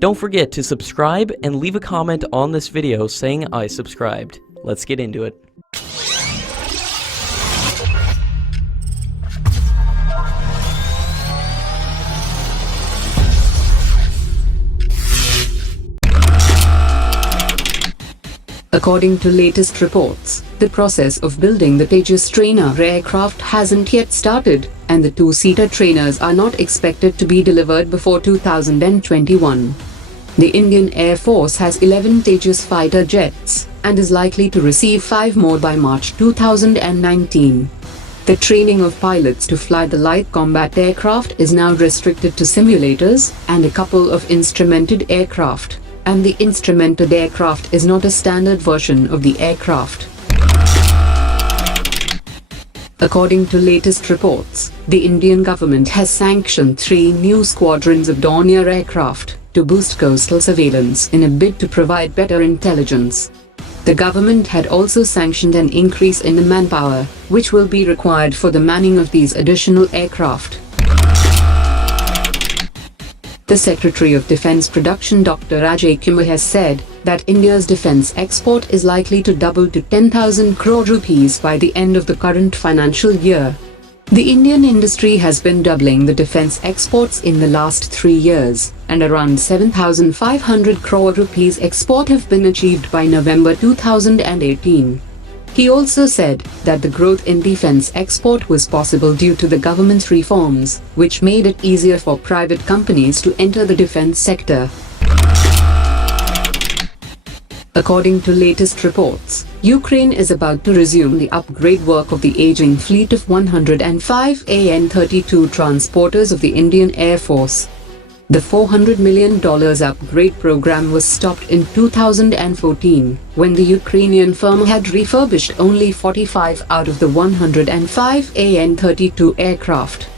Don't forget to subscribe and leave a comment on this video saying I subscribed. Let's get into it. According to latest reports, the process of building the Tejas trainer aircraft hasn't yet started, and the two-seater trainers are not expected to be delivered before 2021. The Indian Air Force has 11 Tejas fighter jets, and is likely to receive 5 more by March 2019. The training of pilots to fly the light combat aircraft is now restricted to simulators and a couple of instrumented aircraft. And the instrumented aircraft is not a standard version of the aircraft. According to latest reports, the Indian government has sanctioned 3 new squadrons of Dornier aircraft to boost coastal surveillance in a bid to provide better intelligence. The government had also sanctioned an increase in the manpower, which will be required for the manning of these additional aircraft. The Secretary of Defense Production Dr. Ajay Kumar has said that India's defense export is likely to double to 10,000 crore rupees by the end of the current financial year. The Indian industry has been doubling the defense exports in the last 3 years, and around 7,500 crore rupees export have been achieved by November 2018. He also said that the growth in defense export was possible due to the government's reforms, which made it easier for private companies to enter the defense sector. According to latest reports, Ukraine is about to resume the upgrade work of the aging fleet of 105 AN-32 transporters of the Indian Air Force. The $400 million upgrade program was stopped in 2014, when the Ukrainian firm had refurbished only 45 out of the 105 AN-32 aircraft.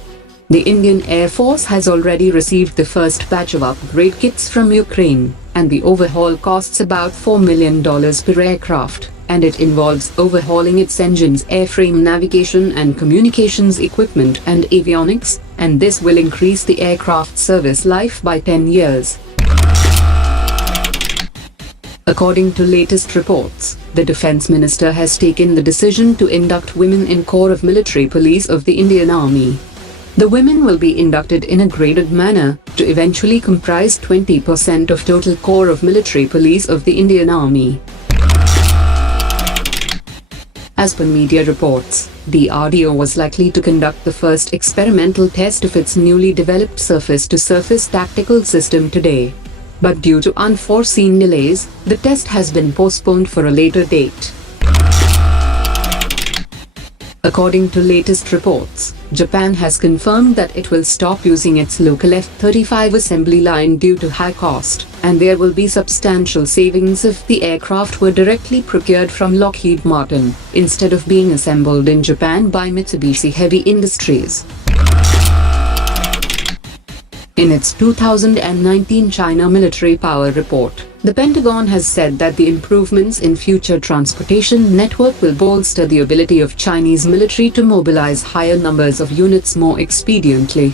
The Indian Air Force has already received the first batch of upgrade kits from Ukraine, and the overhaul costs about $4 million per aircraft, and it involves overhauling its engines, airframe, navigation and communications equipment and avionics, and this will increase the aircraft's service life by 10 years. According to latest reports, the Defense Minister has taken the decision to induct women in Corps of Military Police of the Indian Army. The women will be inducted in a graded manner to eventually comprise 20% of total Corps of Military Police of the Indian Army. As per media reports, DRDO was likely to conduct the first experimental test of its newly developed surface-to-surface tactical system today. But due to unforeseen delays, the test has been postponed for a later date. According to latest reports, Japan has confirmed that it will stop using its local F-35 assembly line due to high cost, and there will be substantial savings if the aircraft were directly procured from Lockheed Martin, instead of being assembled in Japan by Mitsubishi Heavy Industries. In its 2019 China Military Power Report, the Pentagon has said that the improvements in future transportation network will bolster the ability of Chinese military to mobilize higher numbers of units more expediently.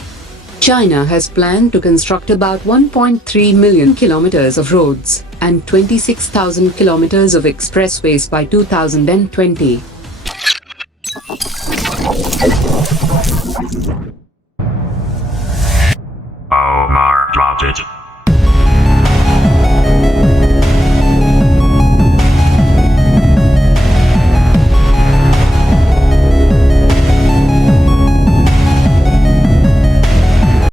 China has planned to construct about 1.3 million kilometers of roads and 26,000 kilometers of expressways by 2020. Omar dropped it.